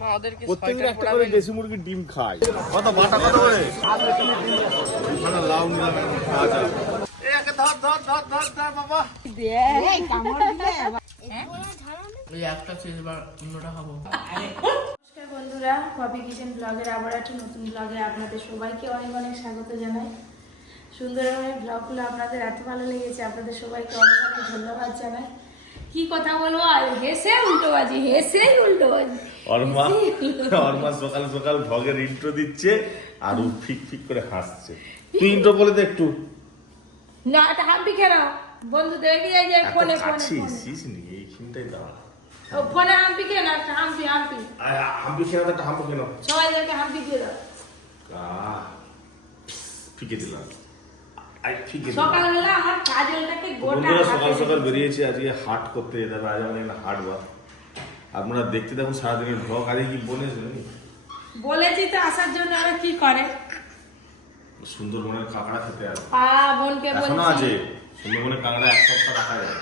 মা ওদেরকে প্রত্যেকদিন একটা করে দেশি মুরগির ডিম খাই কত বাটা কত করে? মানে লাউ নিলাম এখন খাওয়া যাবে। এই একে ধর ধর ধর ধর ধর বাবা। একটা শেষ বার অন্যটা খাব। নমস্কার বন্ধুরা পপি কিচেন ব্লগের আবার একটা নতুন ব্লগে আপনাদের সবাইকে অনেক অনেক স্বাগত জানাই। সুন্দরবনের ব্লগগুলো আপনাদের এত ভালো লেগেছে আপনাদের সবাইকে অনেক অনেক ধন্যবাদ জানাই। কি কথা বলব? আর হেসে উল্টো বাজি হেসেই উল্টো বাজি অর্মা অর্মা সকাল সকাল ভগের ইন্ট্রো দিচ্ছে আর ও ফিক ফিক করে হাসছে। তুই ইন্ট্রো বলে দে একটু। না এটা হাম্পি কেন বন্ধু দেখি এই যে এত ফোনে ফোনে এসিস নি এইখানটাই দাঁড়া। ও ফোনে হাম্পি একটা হাম্পি হাম্পি হাম্পি খেয়ে একটা হাম্পি কেন সবাইদেরকে হাম্পি দিয়ে দাও ফিকে দিলাম। সকালবেলা আমার কাজলটাকে গোটা সকাল সকাল বেরিয়েছে আজকে হাট করতে যেতে হবে আজ আমাদের হাট বার। আপনারা দেখতে দেখুন সারাদিনের ব্লগ আজকে কি বলেছেন বলেছি তো আসার জন্য ওরা কি করে? সুন্দরবনের কাঁকড়া খেতে আর পা বোনকে এখনও বলছি। আছে সুন্দরবনের কাঁকড়া এক সপ্তাহ রাখা যায়।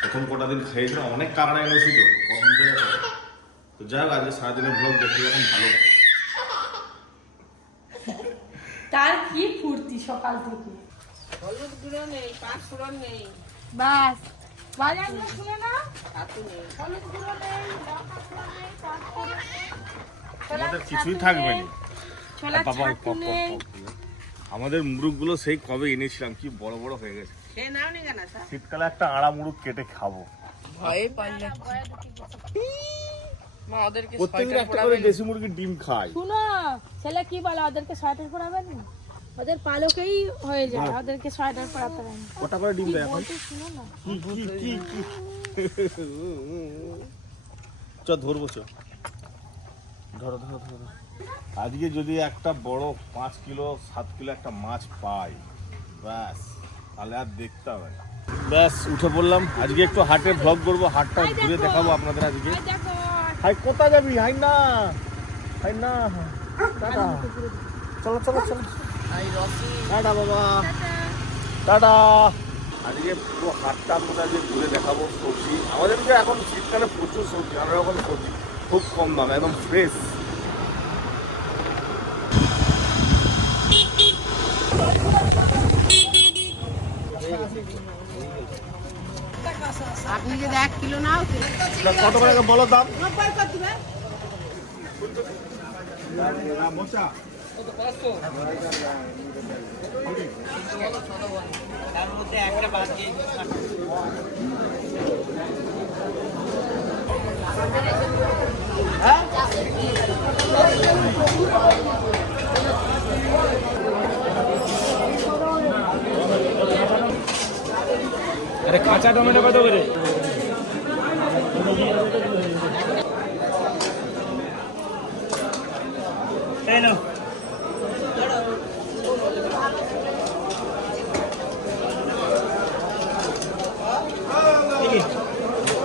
প্রথম কটা দিন খেয়েছিলাম অনেক কাঁকড়া এনেছি তো থেকে তো যাই হোক আজকে সারাদিনের ব্লগ দেখতে এখন ভালো। তার কি ফুর্তি সকাল থেকে? হলুদ গুঁড়ো নেই পাঁচ ফোড়ন নেই। বাস। বাজারগুলো শুনে না ছাতু নেই। হলুদ গুঁড়ো নেই লঙ্কা গুঁড়ো নেই পাঁচফোড়ন নেই, আমাদের কিছুই থাকবে না। ছোলা ছাতু পপ পপ নেই। আমাদের মুরগগুলো সেই কবে এনেছিলাম কি বড় বড় হয়ে গেছে। খেয়ে নাও নি কেন স্যার? শীতকালে একটা আড়া মুরগ কেটে খাব। ভয়ে পাইলে মা ওদেরকে প্রত্যেকদিন একটা করে দেশি মুরগির ডিম খায় শুনো ছেলে কি বলে ওদেরকে সোয়েটার পরাবেন ওদের পালকেই হয়ে যায় ওদেরকে সোয়েটার পরাতে হবে না। কটা করে ডিম দেয় এখন? কি কি কি কি? চ ধরবো চ ধরো ধরো ধরো। আজকে যদি একটা বড় পাঁচ কিলো সাত কিলো একটা মাছ পাই ব্যাস তাহলে আর দেখতে হবে না। ব্যাস উঠে পড়লাম। আজকে একটু হাটে ভ্লগ করব হাটটা ঘুরে দেখাবো আপনাদের আজকে। হাই কোথায় যাবি? হাই না। হাই না। চলো চলো চলো। টাটা বাবা। টাটা। আজকে পুরো হাটটা আপনাদের আজকে ঘুরে দেখাবো সবজি আমাদের তো এখন শীতকালে প্রচুর সবজি নানা রকম সবজি খুব কম দাম একদম ফ্রেশ আপনি যদি এক কিলো নাও কত করে বলো দাম? তার মধ্যে একটা বাদ দিয়ে আরে কাঁচা টমেটো কত করে এই নাও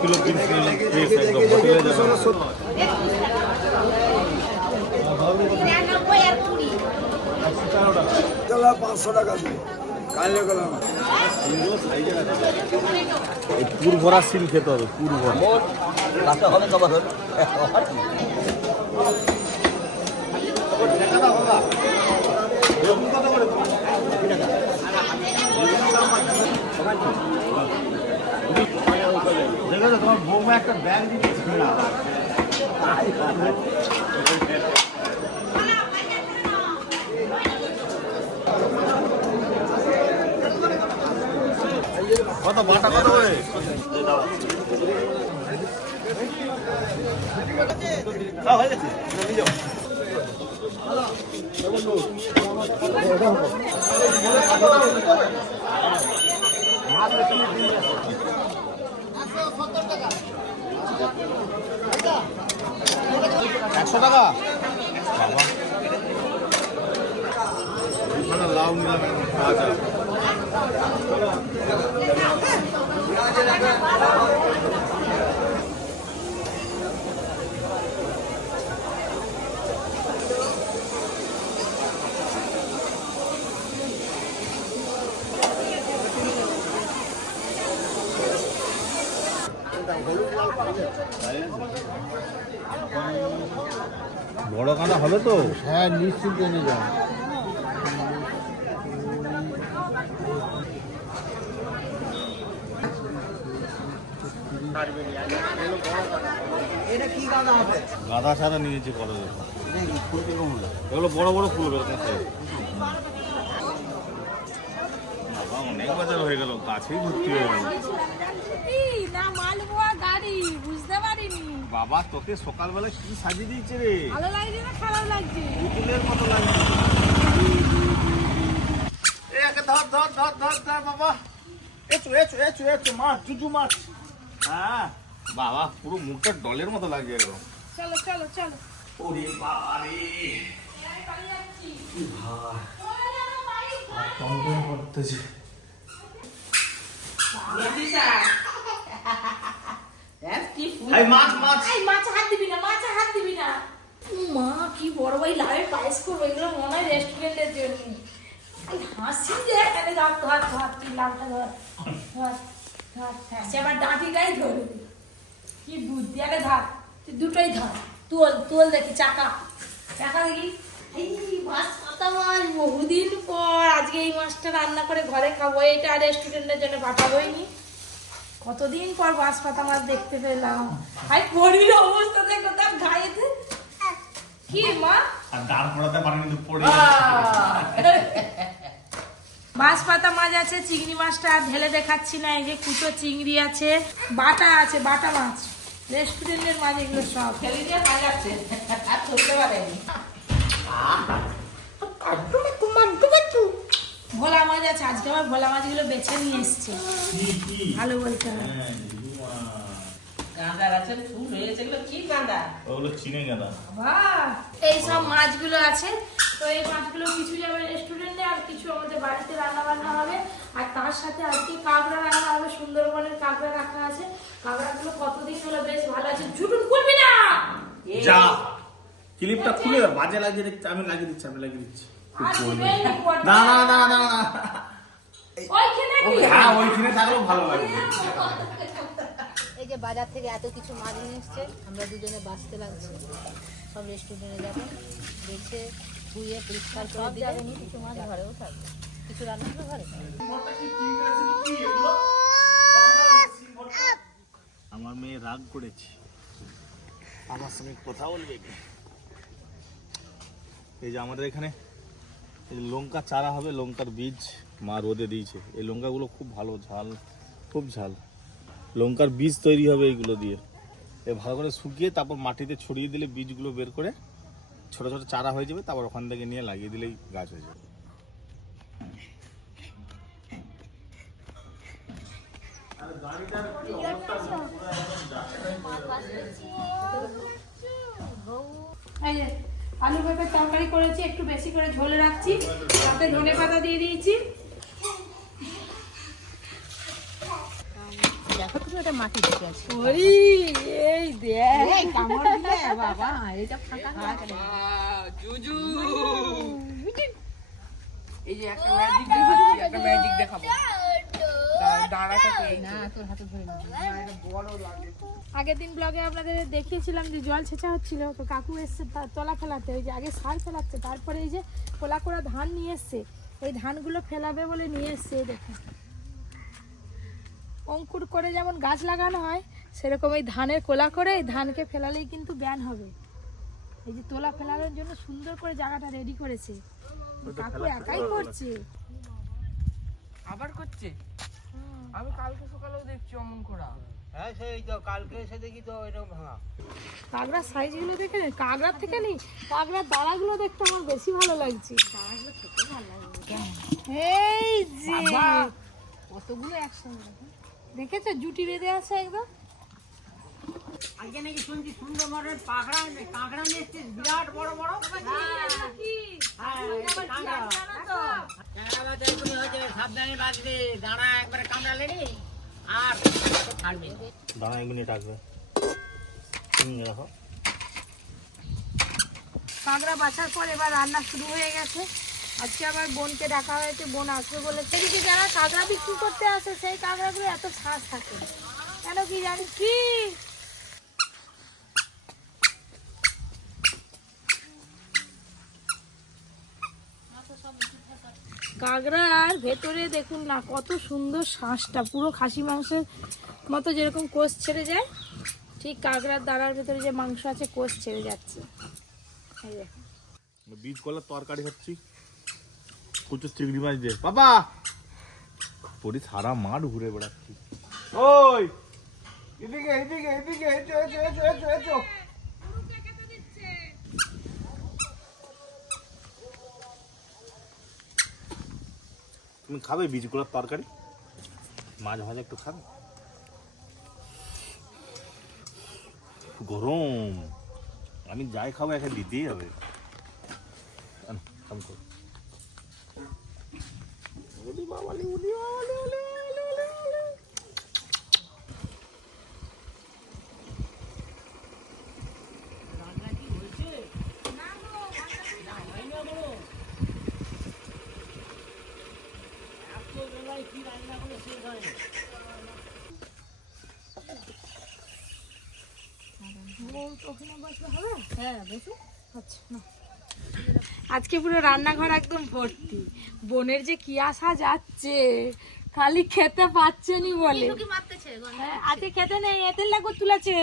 কিলো তিরিশ নিলাম ফ্রেশ একদম হোটেলে যাবে এই পুর ভরা সিল খেতে হবে পুর ভরা। তো তোমার বৌমা একটা ব্যাগ দিয়েছে কত বাটা কত। একশো টাকা। বাবা। লাউ নিলাম বড় কাঁটা হবে তো? হ্যাঁ নিশ্চিন্তে নিয়ে যাও গাঁদা ছাড়া নিয়েছে কত এগুলো বড় বড় ফুল বেরোতে বাবা অনেক বাজার হয়ে গেল গাছেই ভর্তি হয়ে গেল। না মালবোয়া গাড়ি বুঝতে পারিনি। বাবা তোকে সকালবেলা কি সাজিয়ে দিয়েছে রে? ভালো লাগছে না খারাপ লাগছে? পুতুলের মতো লাগছে। এ একে ধর ধর ধর ধর ধর বাবা। এচো এচো এচো এচো মাছ জুজু মাছ হ্যাঁ। বাবা পুরো মুখটা ডলের মতো লাগছে এরকম চলো চলো চলো। ওরে বাবা রে টমটম করতেছে। এই মাছ মাছ এই মাছে হাত দিবি না মাছে হাত দিবি না। মা কি বড় ভাই লাভে পায়েস করব এগুলো মনে হয় রেস্টুরেন্টের জন্য। হাসি যে এখানে ধর ধর ধর তুই লাভটা ধর ধর ধর হ্যাঁ সে আবার ডাঁটিটাই ধরবি। কি বুদ্ধি আগে ধর তুই দুটোই ধর। তোল তোল দেখি চাকা। চাকা দেখি। এই মাছ পাতা মাছ বহুদিন পর আজকে এই মাছটা রান্না করে ঘরে খাব এটা রেস্টুরেন্টের জন্য পাঠাবোই নি। কতদিন পর বাঁশ পাতা মাছ দেখতে পেলাম। ভাই পরির অবস্থা দেখো তার গায়েতে। কি মা? আর দাঁড় পড়াতে পারেনি তো পড়ে বাঁশ পাতা মাছ আছে চিংড়ি মাছটা আর ঢেলে দেখাচ্ছি না এই যে কুচো চিংড়ি আছে বাটা আছে বাটা মাছ। রেস্টুরেন্টের মাছ এগুলো সব। ফেলে দিয়ে মাছ আছে আর ধরতে পারেনি। ভোলা মাছ আছে আজকে আমার ভোলা মাছগুলো বেছে নিয়ে এসছে। ভালো বলতে হবে। গাঁদার আছে ফুল হয়েছে এগুলো কি গাঁদা? ওগুলো চিনে গেল বাহ! এই সব মাছগুলো আছে তো এই মাছগুলো কিছু যাবে রেস্টুরেন্টে আর কিছু আমাদের বাড়িতে রান্না বান্না হবে। আর তার সাথে আজকে কাঁকড়া রান্না হবে সুন্দরবনের কাঁকড়া রাখা আছে। কাঁকড়াগুলো কতদিন হলো বেশ ভালো আছে ঝুটুন খুলবি না! যা। ক্লিপটা খুলে বাজে লাগিয়ে দিচ্ছি আমি লাগিয়ে দিচ্ছি আমি লাগিয়ে দিচ্ছি। আর দিবেন না না না না না। না ওইখানে কি? হ্যাঁ ওইখানে থাকলেও ভালো লাগবে এই যে বাজার থেকে এত কিছু মাছ নিয়ে এসছে আমরা দুজনে বাঁচতে লাগছে। সব রেস্টুরেন্টে যাবে বেছে ধুয়ে পরিষ্কার করে দিলে। কিছু মাছ ঘরেও থাকবে। কিছু রান্না হবে ঘরে। আমার মেয়ে রাগ করেছে। আমার সঙ্গে কথা বলবে এই যে আমাদের এখানে লঙ্কা চারা হবে, লঙ্কার বীজ মা রোদে দিয়েছে। এই লঙ্কাগুলো খুব ভালো, ঝাল, খুব ঝাল। লঙ্কার বীজ তৈরি হবে এইগুলো দিয়ে। এ ভালো করে শুকিয়ে তারপর মাটিতে ছড়িয়ে দিলে বীজগুলো বের করে ছোট ছোট চারা হয়ে যাবে, তারপর ওখান থেকে নিয়ে লাগিয়ে দিলেই গাছ হয়ে যাবে। এই যে আলু পেঁপের তরকারি করেছি একটু বেশি করে ঝোলে রাখছি। তাতে ধনে পাতা দিয়ে দিয়েছি। দেখো তুমি ওটা মাটি দিতে আছে। ওই এই দেখ। কামড় দিলে বাবা এটা ফাঁকা জুজু। এই যে একটা ম্যাজিক দেখাবো একটা ম্যাজিক দেখাবো দাঁড়া- দাঁড়াটা পেয়ে না তোর হাতে ধরে নেব আগের দিন ব্লগে আপনাদের দেখিয়েছিলাম যে জল ছেঁচা হচ্ছিল তো কাকু এসছে তা- তলা ফেলাতে ওই যে আগে সার ফেলাচ্ছে তারপরে এই যে কোলা করা ধান নিয়ে এসছে ওই ধানগুলো ফেলাবে বলে নিয়ে এসছে দেখুন। অঙ্কুর করে যেমন গাছ লাগানো হয় সেরকম এই ধানের কোলা করে এই ধানকে ফেলালেই কিন্তু ব্যান হবে। এই যে তোলা ফেলানোর জন্য সুন্দর করে জায়গাটা রেডি করেছে। কাকু একাই করছে। আবার করছে? আমি কালকে সকালেও দেখছি অমন করা। হ্যাঁ সেই তো কালকে এসে দেখি তো এরকম ভাঙা। কাঁকড়ার সাইজগুলো দেখে নে, কাঁকড়ার থেকে নেই কাঁকড়ার দাঁড়াগুলো দেখতে আমার বেশি ভালো লাগছে। এই যে। কতগুলো একসঙ্গে দেখেছ? জুটি বেঁধে আছে একদম। আজকে নাকি শুনছি সুন্দরবনের পাকড়া কাঁকড়া নিয়ে এসছিস? বিরাট বড় বড়। সাবধানে বাঁচবে। দাঁড়া একবারে কামড়ালে নি। আর ছাড়বে দানা এগুলো টাকবে রাখো কাঁকড়া বাছার পর এবার রান্না শুরু হয়ে গেছে। আজকে আবার বোনকে ডাকা হয়েছে বোন আসবে বলে সেদিকে যারা কাঁকড়া বিক্রি করতে আসে সেই কাঁকড়াগুলো এত শ্বাস থাকে। কেন কি জানিস? কি? কাঁকড়ার ভেতরে দেখুন না কত সুন্দর শ্বাসটা পুরো খাসি মাংসের মতো যেরকম কোষ ছেড়ে যায় ঠিক কাঁকড়ার দাঁড়ার ভেতরে যে মাংস আছে কোষ ছেড়ে যাচ্ছে বীজ কলার তরকারি হচ্ছি কুচো চিংড়ি মাছ দিয়ে বাবা পরি সারা মাঠ ঘুরে বেড়াচ্ছি ওই এদিকে এদিকে এদিকে এসো এসো এসো এসো এসো তুমি খাবে বীজ কলার তরকারি? মাছ ভাজা একটু খাবে? গরম। আমি যাই খাব, একে দিতেই হবে। বাবা কাম আজকে পুরো রান্নাঘর একদম ভর্তি। বোনের যে কি আসা যাচ্ছে খালি খেতে পাচ্ছেনি বলে। হ্যাঁ, আজকে খেতে নেই এতের লাগো তুলেছে।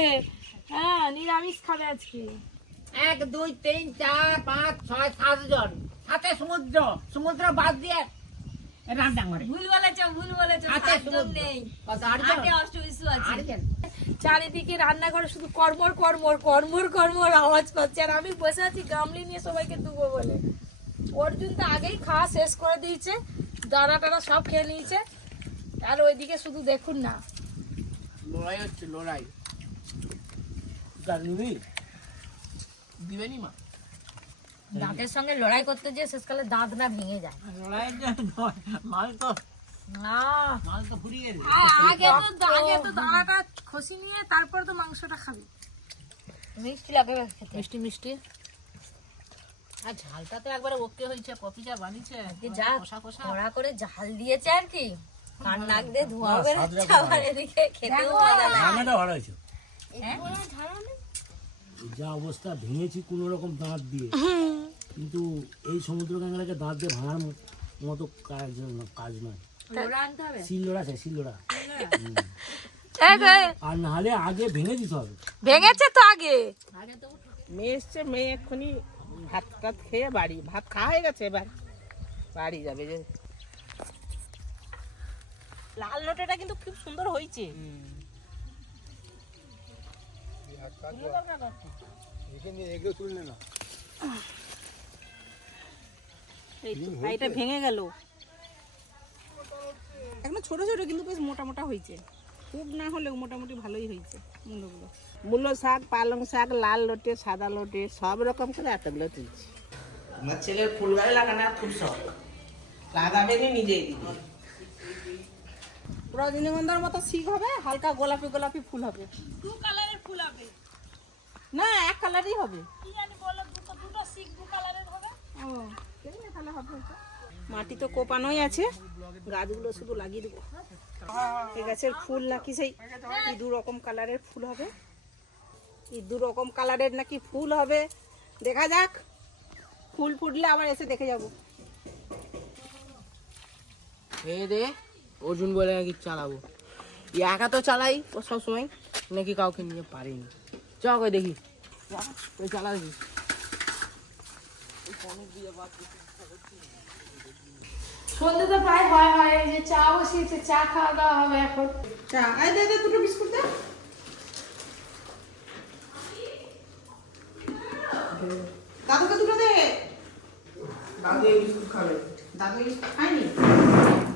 হ্যাঁ নিরামিষ খাবে আজকে। এক দুই তিন চার পাঁচ ছয় সাত জন সাথে সমুদ্র সমুদ্র বাদ দিয়ে রান্না করে ভুল বলেছ ভুল বলেছ আচ্ছা। চারিদিকে রান্নাঘরে শুধু কর্মর কর্মর কর্মর কর্মর আওয়াজ পাচ্ছে। আর আমি বসে আছি গামলি নিয়ে সবাইকে দুবো বলে। অর্জুন তো আগেই খাওয়া শেষ করে দিয়েছে। দানা টানা সব খেয়ে নিয়েছে। আর ওইদিকে শুধু দেখুন না। লড়াই হচ্ছে লড়াই। দিবেনি মা? দাঁতের সঙ্গে লড়াই করতে যে শেষকালে দাঁত না ভেঙে যায়। নয়, মাল তো না। মাল তো ফুরিয়ে দিবে আ- আগে তো আগে তো দানাটা খসি নিয়ে তারপর তো মাংসটা খাবি। মিষ্টি লাগে মিষ্টি মিষ্টি। আর ঝালটা তো একবারে ওকে হয়েছে কফি চা বানিয়েছে যা কষা কষা। কড়া করে ঝাল দিয়েছে আর কি। কান নাক দিয়ে ধোঁয়া বেরোচ্ছে আবার এদিকে খেতেও মজা ভালো হয়েছে। হ্যাঁ? যা অবস্থা ভেঙেছি কোনো রকম দাঁত দিয়ে। কিন্তু এই সমুদ্র কাঁকড়াকে দাঁত দিয়ে ভাঙার মতো কাজ কাজ নয়। শিলনোড়া আছে শিলনোড়া আর নাহলে আগে ভেঙে দিতে হবে। ভেঙেছে তো আগে। মেয়ে এসছে মেয়ে এক্ষুনি ভাত টাত খেয়ে বাড়ি ভাত খাওয়া হয়ে গেছে এবার। বাড়ি যাবে যে। লাল লোটেটা কিন্তু খুব সুন্দর হয়েছে। এটা ভেঙে গেল। এখন ছোট ছোট কিন্তু বেশ মোটা মোটা হয়েছে। খুব না হলেও মোটামুটি ভালোই হয়েছে মূলগুলো মূলো শাক পালং শাক লাল লোটে সাদা লোটে সব রকম করে এতগুলো তুলছি। আমার ছেলের ফুল গায়ে লাগানো খুব শখ। লাগাবে নিজেই দিবে রজনীগন্ধার মতো শিখ হবে হালকা গোলাপি গোলাপি ফুল হবে। দু কালারের ফুল হবে। না এক কালারই হবে। কি জানি বলো দুটো দুটো শিখ দু কালারের হবে। ও। তাহলে হবে হয়তো। মাটি তো কোপানোই আছে। গাছগুলো শুধু লাগিয়ে দেবো। এই গাছের ফুল নাকি সেই কি দু রকম কালারের ফুল হবে। কি দু রকম কালারের নাকি ফুল হবে। দেখা যাক। ফুল ফুটলে আবার এসে দেখে যাব। এই রে অর্জুন বলে নাকি চালাবো। একা তো চালাই ও সবসময় নাকি কাউকে নিয়ে পারিনি। চ দেখি। ওই চালা দেখি। সন্ধ্যে তো প্রায় হয় হয় এই যে চা বসিয়েছে চা খাওয়া দাওয়া হবে এখন। চা আই দে দে দুটো বিস্কুট দে। দাদুকে দুটো দে। দাদু এই বিস্কুট খাবে। দাদু বিস্কুট খায়নি?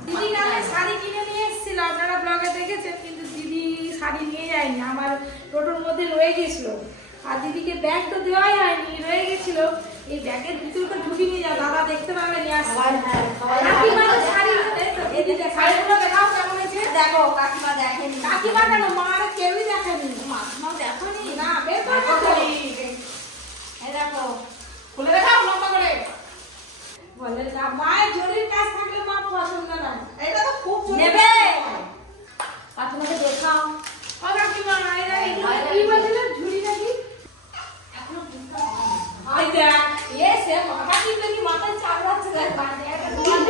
দিদি কালে শাড়ি কিনে নিয়ে এসেছিল আপনারা ব্লগে দেখেছেন কিন্তু দিদি শাড়ি নিয়ে যায়নি আমার টোটোর মধ্যে রয়ে গেছিল। আর দিদিকে ব্যাগ তো দেওয়াই হয়নি রয়ে গেছিল। এই ব্যাগের ভিতরে তো ঢুকি নিয়ে যাও দাদা দেখতে পাবে নিয়ে আসবে কাকিমা তো শাড়ি তো? এদিকে শাড়িগুলো দেখাও কেমন হয়েছে। দেখো কাকিমা দেখেনি। কাকিমা কেন? মা আর কেউই দেখেনি। মা দেখনি? না বের করে এই দেখো খুলে দেখাও লম্বা করে। বলে না মায়ের জরির কাজ থাকলে মা পছন্দ না। এটা তো খুব। নেবে। কাকিমাকে দেখাও। ও কাকিমা এরা এগুলো কি বলছিলেন ঝুড়ি নাকি হাই দেখ এ সে মাথা টিপলে কি মাথায় চাপ যাচ্ছে দেখ বাড়ি একটা দোকান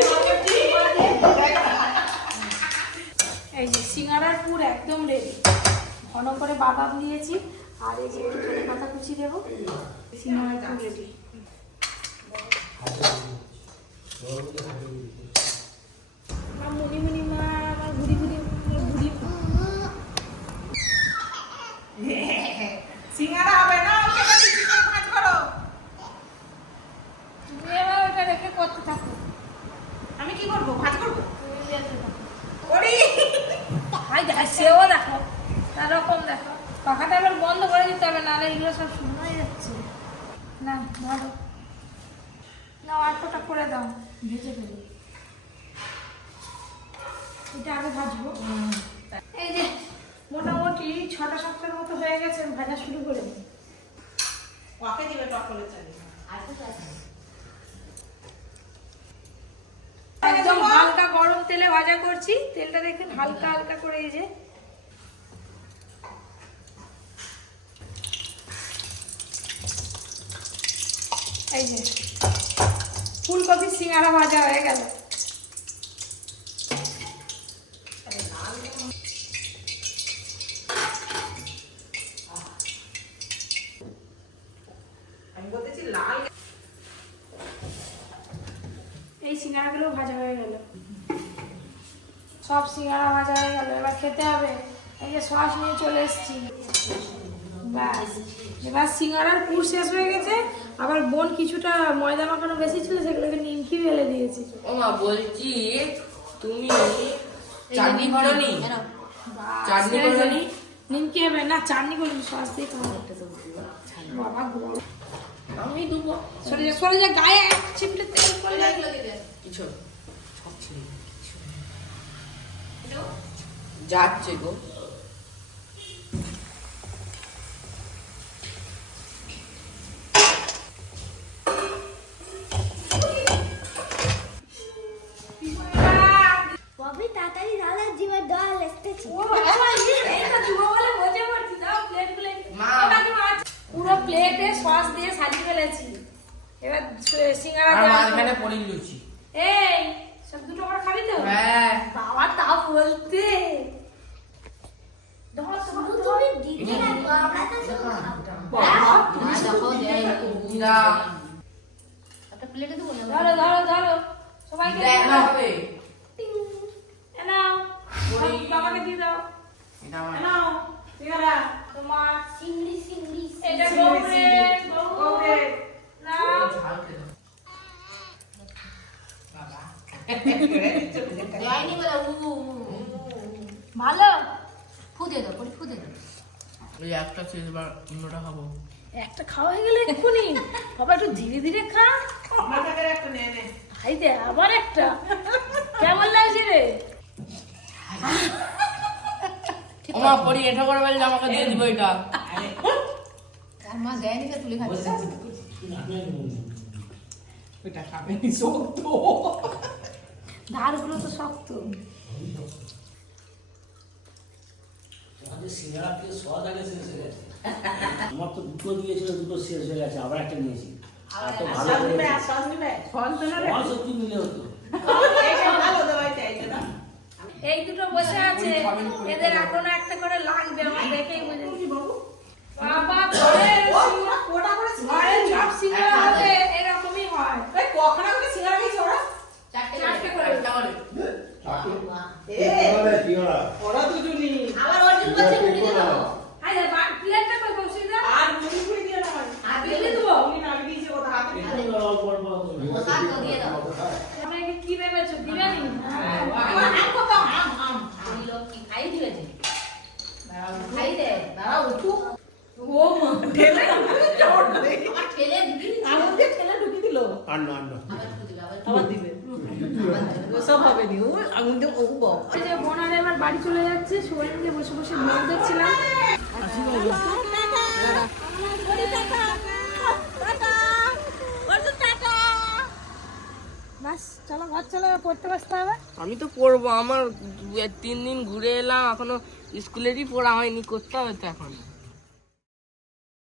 একদম রেডি ঘন করে বাদাম দিয়েছি আর এই যে একটু ধনে পাতা কুচি দেবো। মনি মনি আমার মুনি মুনি মা আমার ঘুরি ঘুরি ঘুরি সিঙ্গারা হবে না ওকে বলি চিকেন ভাজ করো তুমি এবার ওটা রেখে করতে থাকো আমি কি করব ভাজ করব তুমি যেতে থাকো ওরে ভাই দেখো সেও দেখো তারকম দেখো পাখাটা এবার বন্ধ করে এগুলো সব যাচ্ছে। না না করে দাও। ভেজে ফেলো। এটা আগে ভাজবো। এই যে মোটামুটি ছটা সাতটার মতো হয়ে গেছে ভাজা শুরু করে দিই। দিবে টকলে চালি একদম হালকা গরম তেলে ভাজা করছি। তেলটা দেখুন হালকা হালকা করে এই যে এই যে, ফুলকপি সিঙ্গারা ভাজা হয়ে গেল। এই সিঙ্গারাগুলো ভাজা হয়ে গেল। সব সিঙ্গারা ভাজা হয়ে গেল, এবার খেতে হবে। এই যে সস নিয়ে চলে এসেছি। ব্যাস, এবার সিঙ্গারার পুর শেষ হয়ে গেছে। আবার বোন কিছুটা ময়দা মাখানো বেশি ছিল সেগুলোকে নিমকি ফেলে দিয়েছি। ও মা বলছি তুমি চাটনি করনি? চাটনি করনি? নিমকি হবে না চাটনি করি সস দিয়ে খাব। বাবা গরম আমি দেবো। সরে যা সরে যা গায়ে এক চিমটে তেল পড়ে যায়। কিছু। সব ছেড়ে যাচ্ছে গো। ও কাকিমা, পুরো প্লেটে সস দিয়ে সাজিয়ে ফেলেছি। এবার সিঙ্গারা আর মাঝখানে হবে। পনির লুচি। এই সব দুটো করে খাবি তো? হ্যাঁ। বাবা তা বলতে একটা প্লেটে দেবো না? ধরো ধরো ধরো। সবাইকে দিয়ে দেখা দাও। হবে এ নাও ওই। বাবাকে দিয়ে দাও এটা আমার নাও সিঙ্গারা তোমার সিংড়ি সিংড়ি এটা গোবরে গোবরে নাও ঝাল খেতে যায়নি বলে উ। ভালো? ফুদে দাও পরি ফুদে দাও। ওই একটা শেষ বার অন্যটা খাব। একটা খাওয়া হয়ে গেলে এক্ষুনি। বাবা একটু ধীরে ধীরে খা। মাথাকে একটা নে নে। হাই দে আবার একটা। কেমন লাগছে রে? ও পরি এটা করে বললে আমাকে দিয়ে দিবো এটা। আর মা দেয়নি কে তুলে খাচ্ছে ওইটা খাবে নি শক্ত। ধারগুলো তো শক্ত। সিঙ্গারা থেকে সদ আগে শেষ হয়ে গেছে। আমার তো দুটো দিয়েছিল দুটো শেষ হয়ে গেছে আবার একটা নিয়েছি। এত ভালো সস নিবে আর সস তো না মিলে হতো এইটা ভালো দেওয়াই চাইছে না এই দুটো বসে আছে। এদের এখনও একটা করে লাগবে আমার দেখেই বুঝে বাবা ঘরে সিঙ্গারা হবে এরকমই হয়। এই কখনো করে সিঙ্গারা খাইছে ওরা? চারটে করে। ওরা দুজনই। আবার অর্জুন বলছে মুড়ি দেবো। হাই প্লেটটা কই কৌশিকদা আর মুড়ি ফুড়ি দিয়ে নয় আর দিয়ে দেবো। মুড়ি নামিয়ে দিয়েছে ওটা হাতে। নিয়ে। অল্প অল্প। অল্প করে। শাক দিয়ে দাও। কি ভেবেছো? দিবেনি হাত কত আম আম ওই লোক কি খাই দিয়েছে খাই দে দাঁড়া উঠু ও মা ঠেলে চট দে আমার ঠেলে দিবি আমার দিয়ে ঠেলে ঢুকি দিল আর না আর না আবার ঠুকে দিল আবার আবার দিবে ও সব হবে নি। আঙুল দিয়ে ও যে বোনারা এবার বাড়ি চলে যাচ্ছে সবাই মিলে বসে বসে ব্লগ দেখছিলাম। বাস চলো ঘর চলো পড়তে বসতে হবে। আমি তো পড়ব আমার তিন দিন ঘুরে এলাম এখনও স্কুলেরই পড়া হয়নি করতে হবে তো এখন।